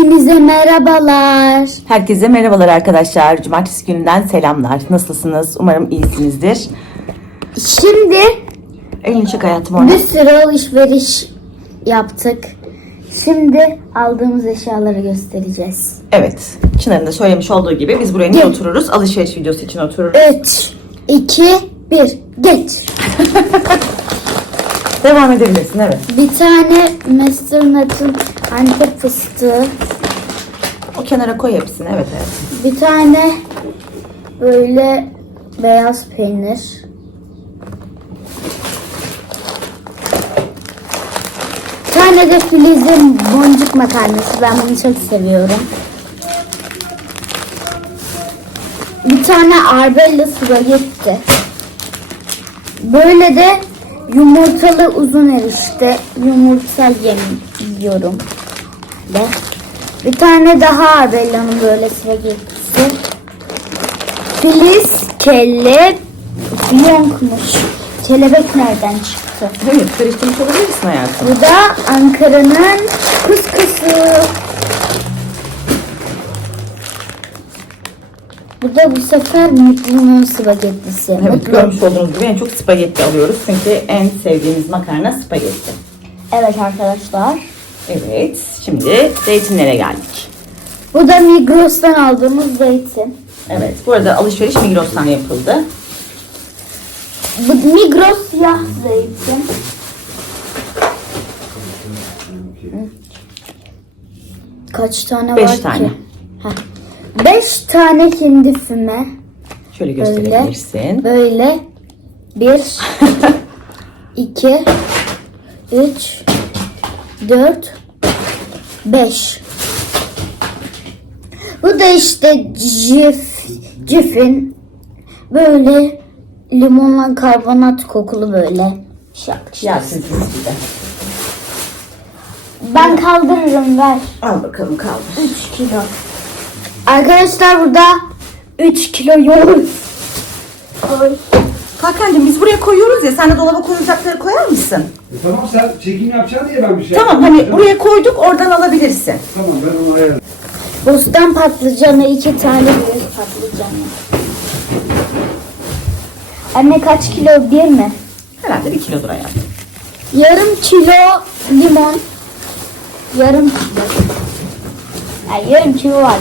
Hepinize merhabalar. Herkese merhabalar arkadaşlar. Cumartesi gününden selamlar. Nasılsınız? Umarım iyisinizdir. Şimdi Elini çek hayatım orada. bir sürü alışveriş yaptık. Şimdi aldığımız eşyaları göstereceğiz. Evet. Çınar'ın da söylemiş olduğu gibi biz buraya niye otururuz? Alışveriş videosu için otururuz. 3, 2, 1, geç. Devam edebilirsin evet. Bir tane Mr. Nut'ın antep fıstığı. O kenara koy hepsini. Evet evet. Bir tane böyle beyaz peynir. Bir tane de Filiz'in boncuk makarnası. Ben bunu çok seviyorum. Bir tane Arbella spagetti. Böyle de yumurtalı uzun erişte. Yumurta yem yiyorum. Ve bir tane daha Arbella'nın böyle spagettisi. Filiz kelle fiyonkmuş. Kelebek nereden çıktı? Hayır karıştırmış olabilirsin hayatım. Bu da Ankara'nın kuskusu. Bu da bu sefer mutlunun spagettisi. Evet Mutlu. görmüş olduğunuz gibi en çok spagetti alıyoruz. Çünkü en sevdiğimiz makarna spagetti. Evet arkadaşlar. Evet. Şimdi zeytinlere geldik. Bu da Migros'tan aldığımız zeytin. Evet. Bu arada alışveriş Migros'tan yapıldı. Bu Migros siyah zeytin. Kaç tane Beş var tane. ki? Heh. Beş tane hindi füme. Şöyle Böyle. gösterebilirsin. Böyle. Bir. iki. Üç. Dört. Beş. Bu da işte Cif, Cif'in böyle limonla karbonat kokulu böyle şak. Yasin gibi. Ben kaldırırım ver. Al bakalım kaldır. 3 kilo. Arkadaşlar burada 3 kilo yoğurt. Koy. Hakan'cığım biz buraya koyuyoruz ya sen de dolaba koyacakları koyar mısın? E tamam sen çekim yapacaksın diye ben bir şey Tamam hani buraya koyduk oradan alabilirsin. Tamam ben onu ayarlarım. Bostan patlıcanı iki tane büyük patlıcan. Anne kaç kilo bir mi? Herhalde bir kilodur hayatım. Yarım kilo limon. Yarım kilo. Yani yarım kilo var.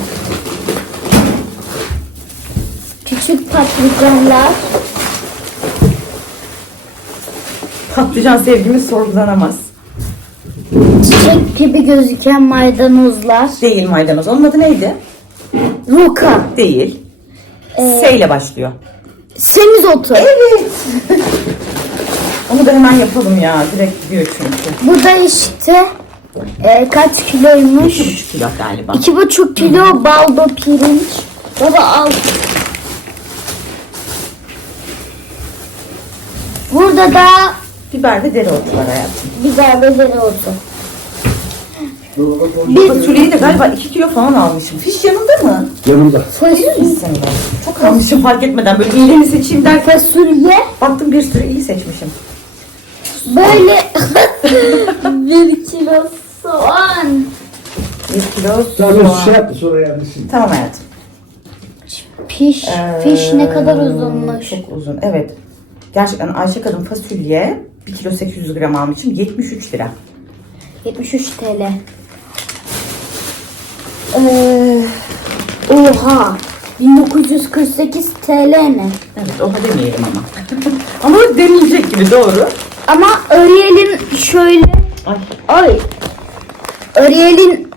Küçük patlıcanlar. Patlıcan sevgimiz sorgulanamaz. Çiçek gibi gözüken maydanozlar. Değil maydanoz. Onun adı neydi? Roka. Değil. Ee, S ile başlıyor. Semizotu. Evet. Onu da hemen yapalım ya. Direkt gidiyor çünkü. Bu da işte e, kaç kiloymuş? 2,5 kilo galiba. İki buçuk kilo baldo pirinç. Baba al. Burada da Biber ve dereotu var hayatım. biber ve dereotu. Fasulyeyi de galiba 2 kilo falan almışım. Fiş yanında mı? Yanımda. Fasulye. Sen de. Çok almışım fark etmeden. Böyle iyiliğini seçeyim derken Fasulye baktım bir sürü iyi seçmişim. böyle bir kilo soğan. 1 kilo Tamam soğan. şey yapma sonra yerleşsin. Tamam hayatım. Piş, fiş ne kadar uzunmuş. Çok uzun. Evet. Gerçekten Ayşe kadın fasulye 1 kilo 800 gram almışım. 73 lira. 73 TL. Ee, oha. 1948 TL ne? Evet oha demeyelim ama. ama denilecek gibi doğru. Ama Ariel'in şöyle Ay. ay Ariel'in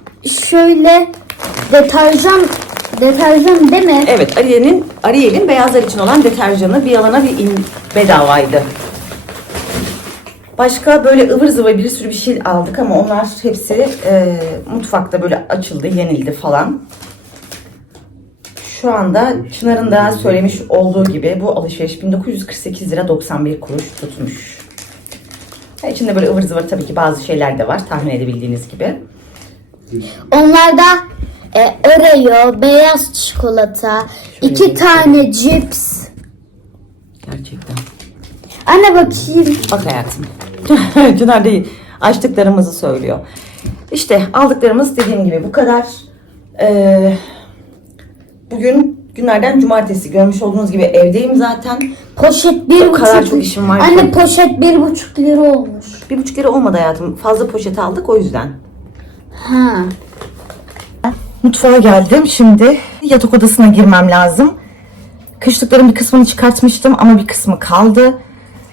şöyle deterjan deterjan değil mi? Evet Ariel'in Ariel'in beyazlar için olan deterjanı bir yalana bir in bedavaydı. Başka böyle ıvır zıvır bir sürü bir şey aldık ama onlar hepsi e, mutfakta böyle açıldı, yenildi falan. Şu anda Çınar'ın da söylemiş olduğu gibi bu alışveriş 1948 lira 91 kuruş tutmuş. İçinde böyle ıvır zıvır tabii ki bazı şeyler de var tahmin edebildiğiniz gibi. Onlarda e, Oreo, beyaz çikolata, iki tane cips. Gerçekten. Anne bakayım. Bak hayatım. Çınar değil. Açtıklarımızı söylüyor. İşte aldıklarımız dediğim gibi bu kadar. Ee, bugün günlerden cumartesi görmüş olduğunuz gibi evdeyim zaten. Poşet bir O kadar buçuk. çok işim var ki. Anne poşet bir buçuk lira olmuş. Bir buçuk lira olmadı hayatım. Fazla poşet aldık o yüzden. Ha. Mutfağa geldim. Şimdi yatak odasına girmem lazım. Kışlıkların bir kısmını çıkartmıştım ama bir kısmı kaldı.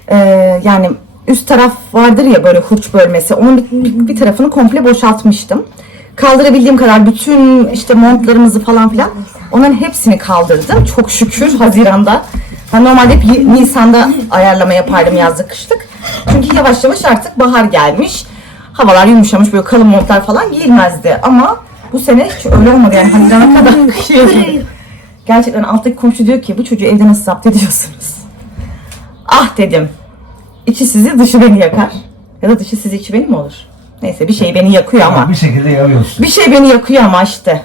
Ee, yani üst taraf vardır ya böyle hurç bölmesi. Onun bir, bir- tarafını komple boşaltmıştım. Kaldırabildiğim kadar bütün işte montlarımızı falan filan onların hepsini kaldırdım. Çok şükür Haziran'da. Ben normalde hep Nisan'da ayarlama yapardım yazlık kışlık. Çünkü yavaş yavaş artık bahar gelmiş. Havalar yumuşamış böyle kalın montlar falan giyilmezdi. Ama bu sene hiç öyle olmadı yani Haziran'a kadar kışlıyordum. Gerçekten alttaki komşu diyor ki bu çocuğu evde nasıl zapt ediyorsunuz? Ah dedim. İçi sizi dışı beni yakar. Ya da dışı sizi içi beni mi olur? Neyse bir şey beni yakıyor ama. Bir şekilde yarıyorsun. Bir şey beni yakıyor ama işte.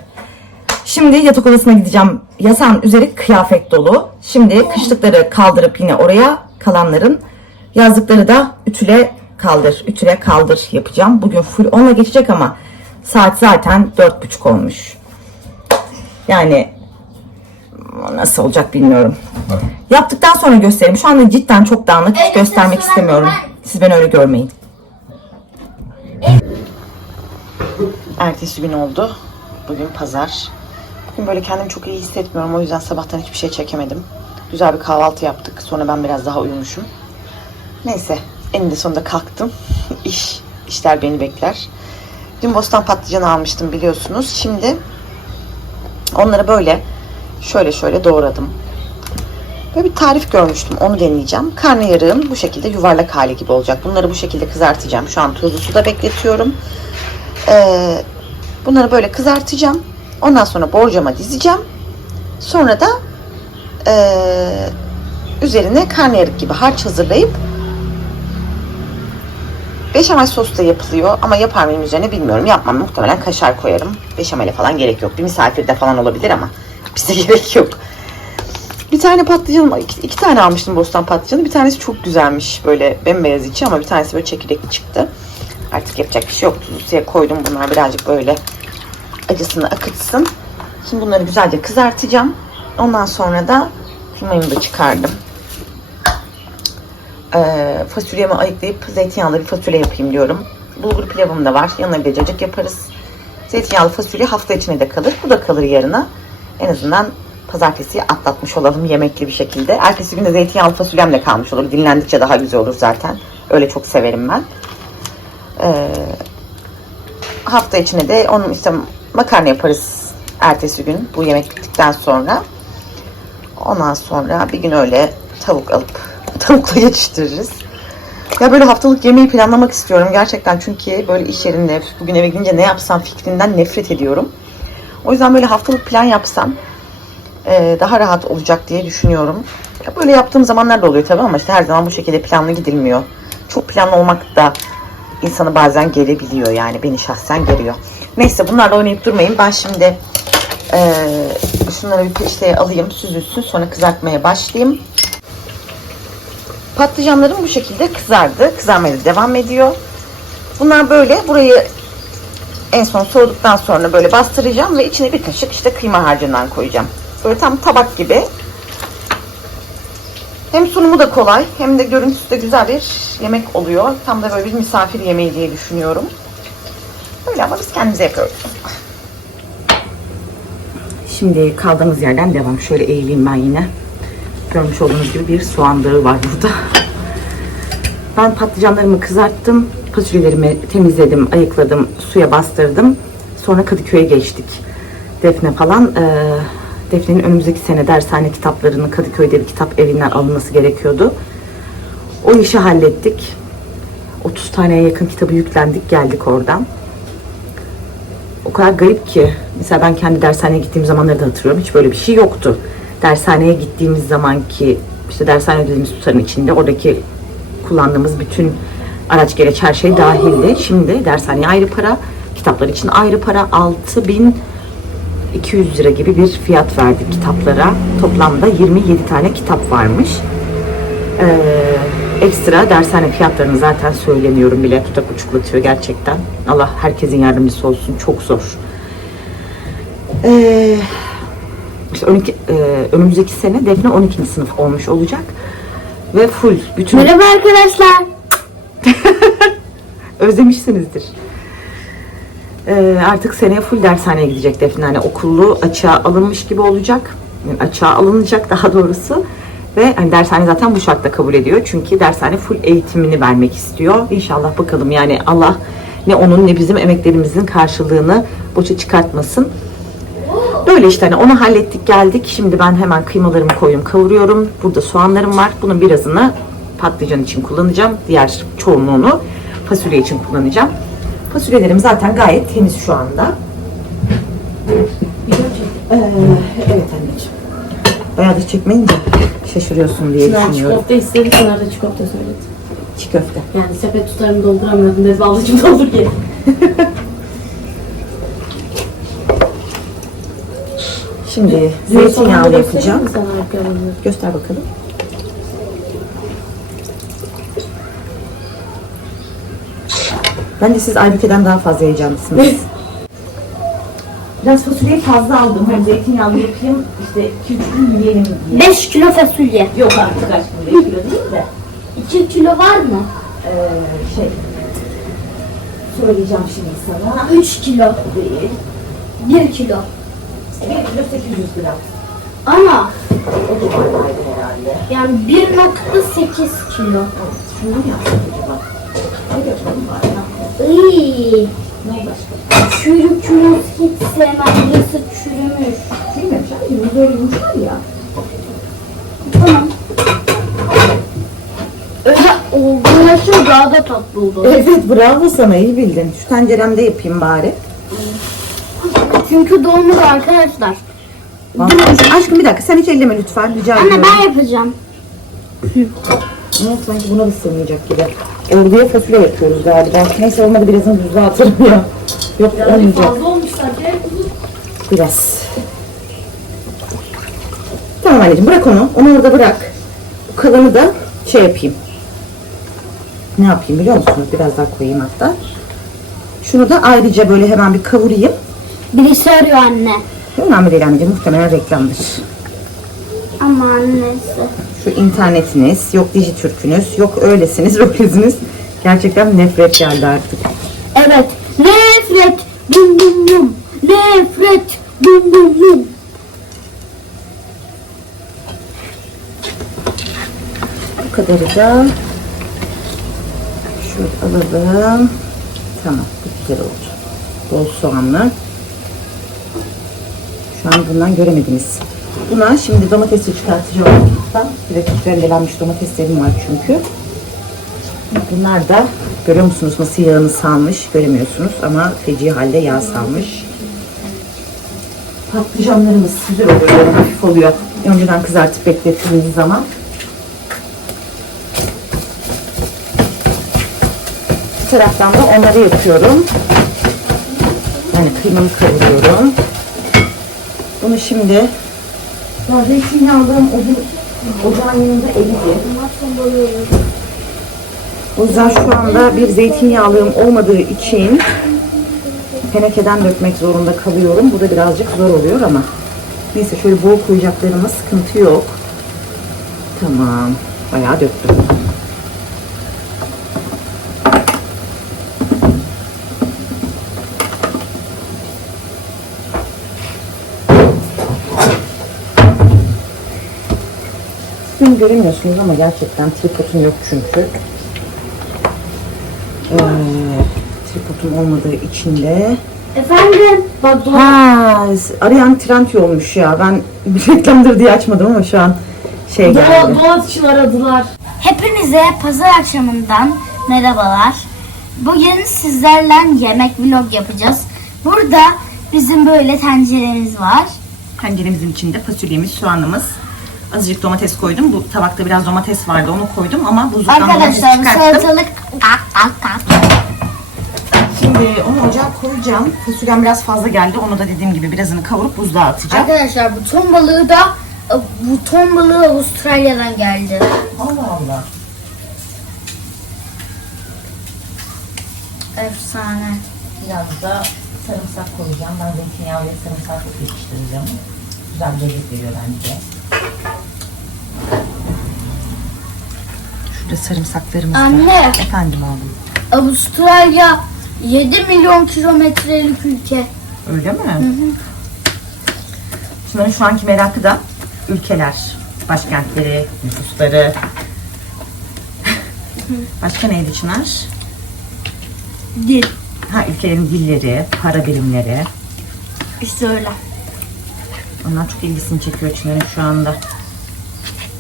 Şimdi yatak odasına gideceğim. Yasağın üzeri kıyafet dolu. Şimdi kışlıkları kaldırıp yine oraya kalanların yazlıkları da ütüle kaldır, ütüle kaldır yapacağım. Bugün full onunla geçecek ama saat zaten dört buçuk olmuş. Yani nasıl olacak bilmiyorum. Bak. Yaptıktan sonra göstereyim. Şu anda cidden çok dağınık. Hiç göstermek istemiyorum. Siz beni öyle görmeyin. Ertesi gün oldu. Bugün pazar. Bugün böyle kendimi çok iyi hissetmiyorum. O yüzden sabahtan hiçbir şey çekemedim. Güzel bir kahvaltı yaptık. Sonra ben biraz daha uyumuşum. Neyse. Eninde sonunda kalktım. İş, işler beni bekler. Dün bostan patlıcanı almıştım biliyorsunuz. Şimdi onları böyle şöyle şöyle doğradım. Böyle bir tarif görmüştüm. Onu deneyeceğim. Karnıyarığın bu şekilde yuvarlak hali gibi olacak. Bunları bu şekilde kızartacağım. Şu an tuzlu suda bekletiyorum. Ee, bunları böyle kızartacağım. Ondan sonra borcama dizeceğim. Sonra da ee, üzerine karnıyarık gibi harç hazırlayıp Beşamel sos da yapılıyor ama yapar mıyım üzerine bilmiyorum. Yapmam muhtemelen kaşar koyarım. Beşamele falan gerek yok. Bir misafirde falan olabilir ama bize gerek yok. Bir tane patlıcanım, iki, iki tane almıştım bostan patlıcanı. Bir tanesi çok güzelmiş böyle bembeyaz içi ama bir tanesi böyle çekirdekli çıktı. Artık yapacak bir şey yok. Tuzlu suya koydum bunlar birazcık böyle acısını akıtsın. Şimdi bunları güzelce kızartacağım. Ondan sonra da kıymayı da çıkardım. Ee, fasulyemi ayıklayıp zeytinyağlı bir fasulye yapayım diyorum. Bulgur pilavım da var. Yanına bir cacık yaparız. Zeytinyağlı fasulye hafta içine de kalır. Bu da kalır yarına. En azından pazartesiyi atlatmış olalım yemekli bir şekilde. Ertesi günde zeytinyağlı fasulyem de kalmış olur. Dinlendikçe daha güzel olur zaten. Öyle çok severim ben. Ee, hafta içine de onun işte makarna yaparız ertesi gün bu yemek bittikten sonra. Ondan sonra bir gün öyle tavuk alıp tavukla geçiştiririz. Ya böyle haftalık yemeği planlamak istiyorum gerçekten çünkü böyle iş yerinde bugün eve gidince ne yapsam fikrinden nefret ediyorum. O yüzden böyle haftalık plan yapsam e, daha rahat olacak diye düşünüyorum. Ya böyle yaptığım zamanlar da oluyor tabii ama işte her zaman bu şekilde planlı gidilmiyor. Çok planlı olmak da insanı bazen gelebiliyor yani beni şahsen geliyor. Neyse bunlarla oynayıp durmayın. Ben şimdi e, şunları bir peçeteye alayım süzülsün sonra kızartmaya başlayayım. Patlıcanlarım bu şekilde kızardı. Kızarmaya devam ediyor. Bunlar böyle burayı en son soğuduktan sonra böyle bastıracağım ve içine bir kaşık işte kıyma harcından koyacağım. Böyle tam tabak gibi. Hem sunumu da kolay hem de görüntüsü de güzel bir yemek oluyor. Tam da böyle bir misafir yemeği diye düşünüyorum. Öyle ama biz kendimize yapıyoruz. Şimdi kaldığımız yerden devam. Şöyle eğileyim ben yine. Görmüş olduğunuz gibi bir soğan dağı var burada. Ben patlıcanlarımı kızarttım. Fasulyelerimi temizledim, ayıkladım, suya bastırdım. Sonra Kadıköy'e geçtik. Defne falan. eee, Defne'nin önümüzdeki sene dershane kitaplarının Kadıköy'de bir kitap evinden alınması gerekiyordu. O işi hallettik. 30 taneye yakın kitabı yüklendik, geldik oradan. O kadar garip ki. Mesela ben kendi dershaneye gittiğim zamanları da hatırlıyorum. Hiç böyle bir şey yoktu. Dershaneye gittiğimiz zamanki işte dershane ödediğimiz tutarın içinde oradaki kullandığımız bütün araç gereç her şey dahildi. Şimdi dershaneye ayrı para, kitaplar için ayrı para 6200 lira gibi bir fiyat verdik kitaplara. Toplamda 27 tane kitap varmış. Ee, Ekstra dershane fiyatlarını zaten söylemiyorum bile. Tutak uçuklatıyor gerçekten. Allah herkesin yardımcısı olsun. Çok zor. Ee, işte 12, e, önümüzdeki sene Defne 12. sınıf olmuş olacak. Ve full bütün Merhaba arkadaşlar. Özlemişsinizdir. Ee, artık seneye full dershaneye gidecek Defne. Hani okullu açığa alınmış gibi olacak. Yani açığa alınacak daha doğrusu. Ve hani dershane zaten bu şartla kabul ediyor. Çünkü dershane full eğitimini vermek istiyor. İnşallah bakalım yani Allah ne onun ne bizim emeklerimizin karşılığını boşa çıkartmasın. Böyle işte hani onu hallettik geldik. Şimdi ben hemen kıymalarımı koyuyorum kavuruyorum. Burada soğanlarım var. Bunun birazını patlıcan için kullanacağım. Diğer çoğunluğunu fasulye için kullanacağım. Fasulyelerim zaten gayet temiz şu anda. Ee, evet anneciğim. Bayağıdır çekmeyince şaşırıyorsun diye Çınar düşünüyorum. çikolata istedi, Çınar da çikolata söyledi. Çiğ köfte. Yani sepet tutarımı dolduramıyordum dedi. Ablacım doldur ki. Şimdi zeytinyağlı yapacağım. Sana yapıyorum. Göster bakalım. Bence siz Aybüke'den daha fazla heyecanlısınız. Biraz fasulyeyi fazla aldım. Hem zeytinyağlı yapayım. İşte 2-3 gün yiyelim diye. 5 kilo fasulye. Yok artık aşkım 5 kilo değil de. 2 kilo var mı? Ee, şey. Söyleyeceğim şimdi sana. 3 kilo. Değil. 1 kilo. 1 kilo 800 gram. Ama O civardaydı herhalde. yani 1.8 kilo. Şunu mu yapsak acaba? Ne yapalım bari? Iy, Ne başka? çürükmüş hiç sevmem. Burası çürümüş. Değil mi? Şöyle böyle yumuşar ya. Tamam. Öyle göre daha da tatlı oldu. Evet bravo sana iyi bildin. Şu tenceremde yapayım bari. Çünkü dolmadı arkadaşlar. Vallahi- Aşkım bir dakika sen hiç elleme lütfen rica Anne ediyorum. ben yapacağım. Ama sanki buna da sığmayacak gibi. Orduya fasulye yapıyoruz galiba. Neyse olmadı birazını buzluğa atarım ya. Yok olmayacak. Fazla olmuş sanki. Biraz. Tamam anneciğim bırak onu. Onu orada bırak. Bu kalanı da şey yapayım. Ne yapayım biliyor musunuz? Biraz daha koyayım hatta. Şunu da ayrıca böyle hemen bir kavurayım. Birisi arıyor anne. Önemli değil anneciğim. Muhtemelen reklamdır. Ama annesi. Şu internetiniz, yok dijitürkünüz, yok öylesiniz, böylesiniz. Gerçekten nefret geldi artık. Evet. Nefret. Bum bum bum. Nefret. Bum bum bum. Bu kadarı da şöyle alalım. Tamam, bu güzel oldu. Bol soğanlı. Şu an bundan göremediniz. Buna şimdi domatesi çıkartacağım. Ortadan. Bir de rendelenmiş domateslerim var çünkü. Bunlar da görüyor musunuz nasıl yağını salmış? Göremiyorsunuz ama feci halde yağ salmış. Patlıcanlarımız güzel oluyor, hafif oluyor. Önceden kızartıp beklettiğiniz zaman. Bu taraftan da onları yapıyorum. Yani kıymamı kavuruyorum. Bunu şimdi ya zeytinyağlığım odun, ocağın yanında eridi. O yüzden şu anda bir zeytinyağlığım olmadığı için tenekeden dökmek zorunda kalıyorum. Bu da birazcık zor oluyor ama neyse şöyle bol koyacaklarıma sıkıntı yok. Tamam. Bayağı döktüm. Beni göremiyorsunuz ama gerçekten tripodum yok çünkü. Ee, tripodum olmadığı için de Efendim. Bak. Ha, arayan trend olmuş ya. Ben bir reklamdır diye açmadım ama şu an şey geldi. Dolap için aradılar. Hepinize pazar akşamından merhabalar. Bugün sizlerle yemek vlog yapacağız. Burada bizim böyle tenceremiz var. Tenceremizin içinde fasulyemiz, soğanımız, Azıcık domates koydum. Bu tabakta biraz domates vardı onu koydum ama buzluktan domates Arkadaşlar bu çıkarttım. salatalık kalk kalk kalk. Şimdi onu ocağa koyacağım. Fasulyem biraz fazla geldi. Onu da dediğim gibi birazını kavurup buzluğa atacağım. Arkadaşlar bu ton balığı da bu ton balığı Avustralya'dan geldi. Allah Allah. Efsane. Biraz da sarımsak koyacağım. Ben zeytinyağı ve sarımsakla pekiştireceğim. Güzel bir lezzet veriyor bence. Şurada sarımsaklarımız Anne. Efendim oğlum. Avustralya 7 milyon kilometrelik ülke. Öyle mi? Şunların şu anki merakı da ülkeler, başkentleri, nüfusları. Başka neydi Çınar? Dil. Ha ülkelerin dilleri, para birimleri. İşte öyle. Onlar çok ilgisini çekiyor Çınar'ın şu anda.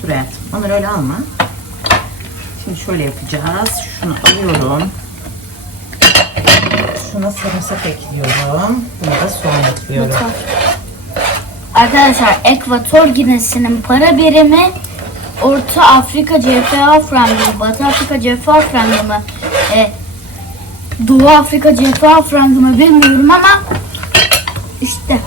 Dur hayatım. Onları öyle alma. Şimdi şöyle yapacağız. Şunu alıyorum. Şuna sarımsak ekliyorum. Buna da soğan ekliyorum. Arkadaşlar Ekvator Ginesi'nin para birimi Orta Afrika CFA frangı, Batı Afrika CFA frangı mı, e, Doğu Afrika CFA frangı mı bilmiyorum ama işte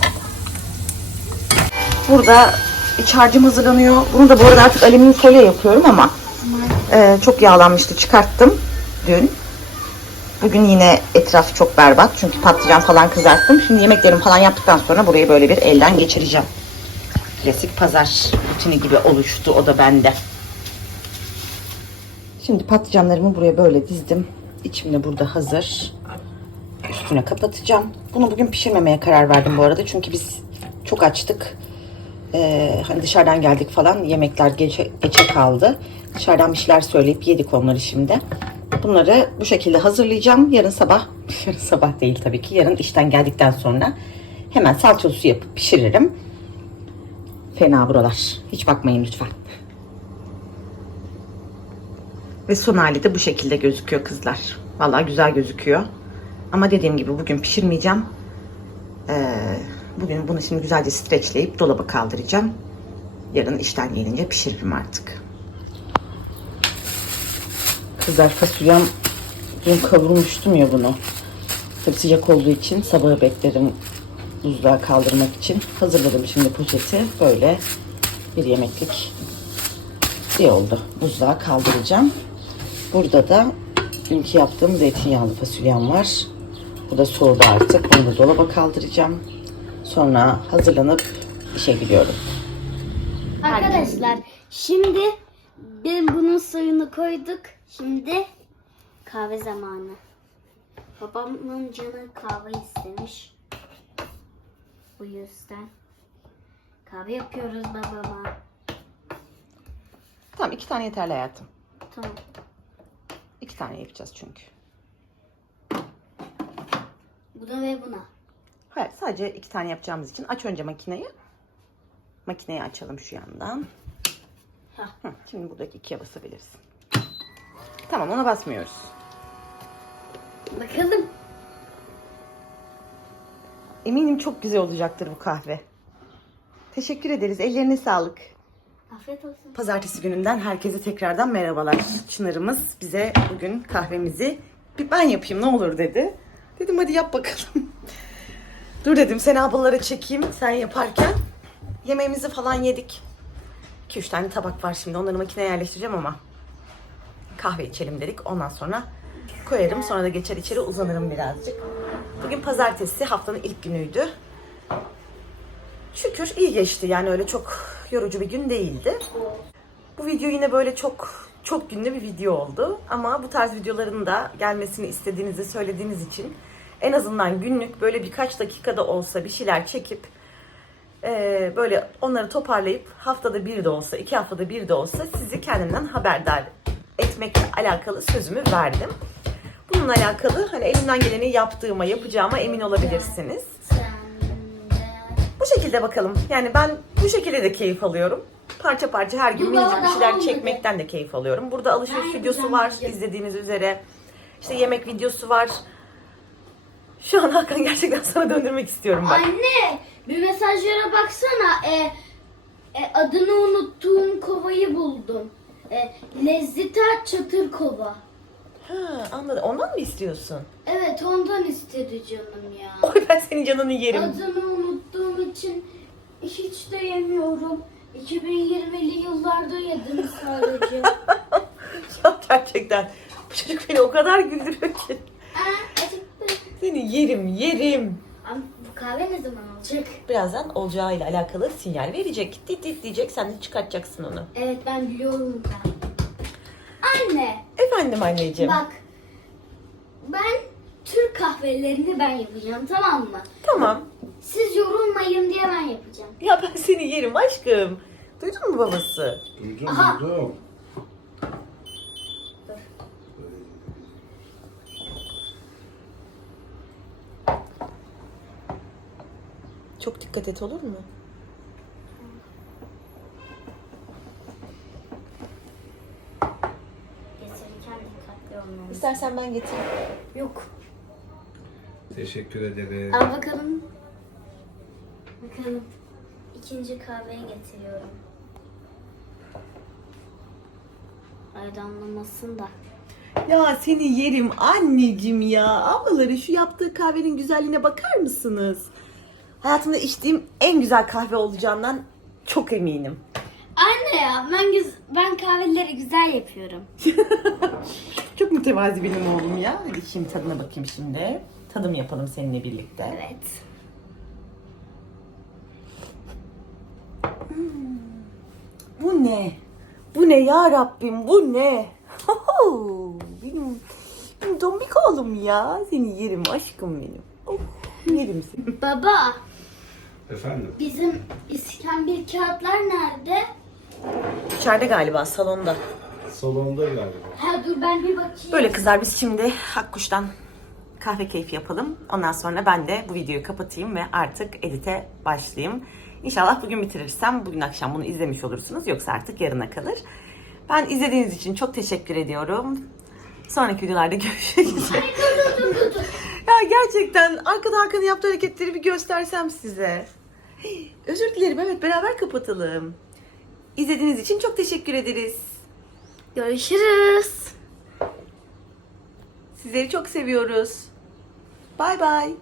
Burada iç harcım hazırlanıyor. Bunu da bu arada artık alüminyum folyo yapıyorum ama e, çok yağlanmıştı. Çıkarttım dün. Bugün yine etrafı çok berbat. Çünkü patlıcan falan kızarttım. Şimdi yemeklerimi falan yaptıktan sonra burayı böyle bir elden geçireceğim. Klasik pazar rutini gibi oluştu o da bende. Şimdi patlıcanlarımı buraya böyle dizdim. İçim burada hazır. Üstüne kapatacağım. Bunu bugün pişirmemeye karar verdim bu arada. Çünkü biz çok açtık. Ee, hani dışarıdan geldik falan yemekler geçe, geçe kaldı. Dışarıdan bir şeyler söyleyip yedik onları şimdi. Bunları bu şekilde hazırlayacağım. Yarın sabah, yarın sabah değil tabii ki. Yarın işten geldikten sonra hemen salça sosu yapıp pişiririm. Fena buralar. Hiç bakmayın lütfen. Ve son hali de bu şekilde gözüküyor kızlar. Vallahi güzel gözüküyor. Ama dediğim gibi bugün pişirmeyeceğim. Ee, bugün bunu şimdi güzelce streçleyip dolaba kaldıracağım. Yarın işten gelince pişiririm artık. Kızlar fasulyem dün kavurmuştum ya bunu. Tabii sıcak olduğu için sabahı beklerim buzluğa kaldırmak için. Hazırladım şimdi poşeti. Böyle bir yemeklik iyi oldu. Buzluğa kaldıracağım. Burada da dünkü yaptığım zeytinyağlı fasulyem var. Bu da soğudu artık. Bunu da dolaba kaldıracağım. Sonra hazırlanıp işe gidiyorum. Arkadaşlar şimdi ben bunun suyunu koyduk. Şimdi kahve zamanı. Babamın canı kahve istemiş. Bu yüzden kahve yapıyoruz babama. Tamam iki tane yeterli hayatım. Tamam. İki tane yapacağız çünkü. Buna ve buna. Hayır sadece iki tane yapacağımız için aç önce makineyi. Makineyi açalım şu yandan. Hah. Hı, şimdi buradaki ikiye basabilirsin. Tamam ona basmıyoruz. Bakalım. Eminim çok güzel olacaktır bu kahve. Teşekkür ederiz. Ellerine sağlık. Afiyet olsun. Pazartesi gününden herkese tekrardan merhabalar. Çınar'ımız bize bugün kahvemizi bir ben yapayım ne olur dedi. Dedim hadi yap bakalım. Dur dedim seni ablalara çekeyim sen yaparken. Yemeğimizi falan yedik. 2-3 tane tabak var şimdi onları makineye yerleştireceğim ama kahve içelim dedik. Ondan sonra koyarım sonra da geçer içeri uzanırım birazcık. Bugün pazartesi haftanın ilk günüydü. Şükür iyi geçti yani öyle çok yorucu bir gün değildi. Bu video yine böyle çok çok günlü bir video oldu. Ama bu tarz videoların da gelmesini istediğinizi söylediğiniz için en azından günlük böyle birkaç dakikada olsa bir şeyler çekip eee, böyle onları toparlayıp haftada bir de olsa, iki haftada bir de olsa sizi kendimden haberdar etmekle alakalı sözümü verdim. Bununla alakalı hani elimden geleni yaptığıma, yapacağıma emin olabilirsiniz. Bu şekilde bakalım. Yani ben bu şekilde de keyif alıyorum. Parça parça her gün minicik bir şeyler çekmekten de keyif alıyorum. Burada alışveriş videosu var izlediğiniz üzere. İşte yemek videosu var. Şu an Hakan gerçekten sana döndürmek istiyorum bak. Anne bir mesajlara baksana. E, e, adını unuttuğum kovayı buldum. E, Lezzeta Çatır Kova. Ha, anladım. Ondan mı istiyorsun? Evet ondan istedi canım ya. Oy ben senin canını yerim. Adını unuttuğum için hiç de yemiyorum. 2020'li yıllarda yedim sadece. ya gerçekten. Bu çocuk beni o kadar güldürüyor ki. Aa, Seni yerim yerim. Bu kahve ne zaman olacak? Birazdan olacağıyla alakalı sinyal verecek. Dit dit diyecek sen de çıkartacaksın onu. Evet ben biliyorum ben. Anne Efendim anneciğim. bak ben Türk kahvelerini ben yapacağım tamam mı? Tamam. Siz yorulmayın diye ben yapacağım. Ya ben seni yerim aşkım. Duydun mu babası? Duydum Aha. duydum. Çok dikkat et olur mu? Getirirken dikkatli olmalısın. İstersen ben getireyim. Yok. Teşekkür ederim. Al bakalım. Bakalım. İkinci kahveyi getiriyorum. Ay damlamasın da. Ya seni yerim anneciğim ya. Ablaları şu yaptığı kahvenin güzelliğine bakar mısınız? Hayatımda içtiğim en güzel kahve olacağından çok eminim. Anne ya ben güz ben kahveleri güzel yapıyorum. Çok mütevazi benim oğlum ya. Hadi şimdi tadına bakayım şimdi. Tadım yapalım seninle birlikte. Evet. Bu ne? Bu ne ya Rabbim bu ne? benim, benim dombik oğlum ya. Seni yerim aşkım benim. Oh, yerim seni. Baba Efendim. bizim iskambil kağıtlar nerede? İçeride galiba salonda. Salonda galiba. Ha dur ben bir bakayım. Böyle kızlar biz şimdi Hakkuş'tan kahve keyfi yapalım. Ondan sonra ben de bu videoyu kapatayım ve artık edite başlayayım. İnşallah bugün bitirirsem bugün akşam bunu izlemiş olursunuz. Yoksa artık yarına kalır. Ben izlediğiniz için çok teşekkür ediyorum. Sonraki videolarda görüşmek üzere. ya gerçekten arkada Hakan'ın yaptığı hareketleri bir göstersem size. Özür dilerim evet beraber kapatalım. İzlediğiniz için çok teşekkür ederiz. Görüşürüz. Sizleri çok seviyoruz. Bay bay.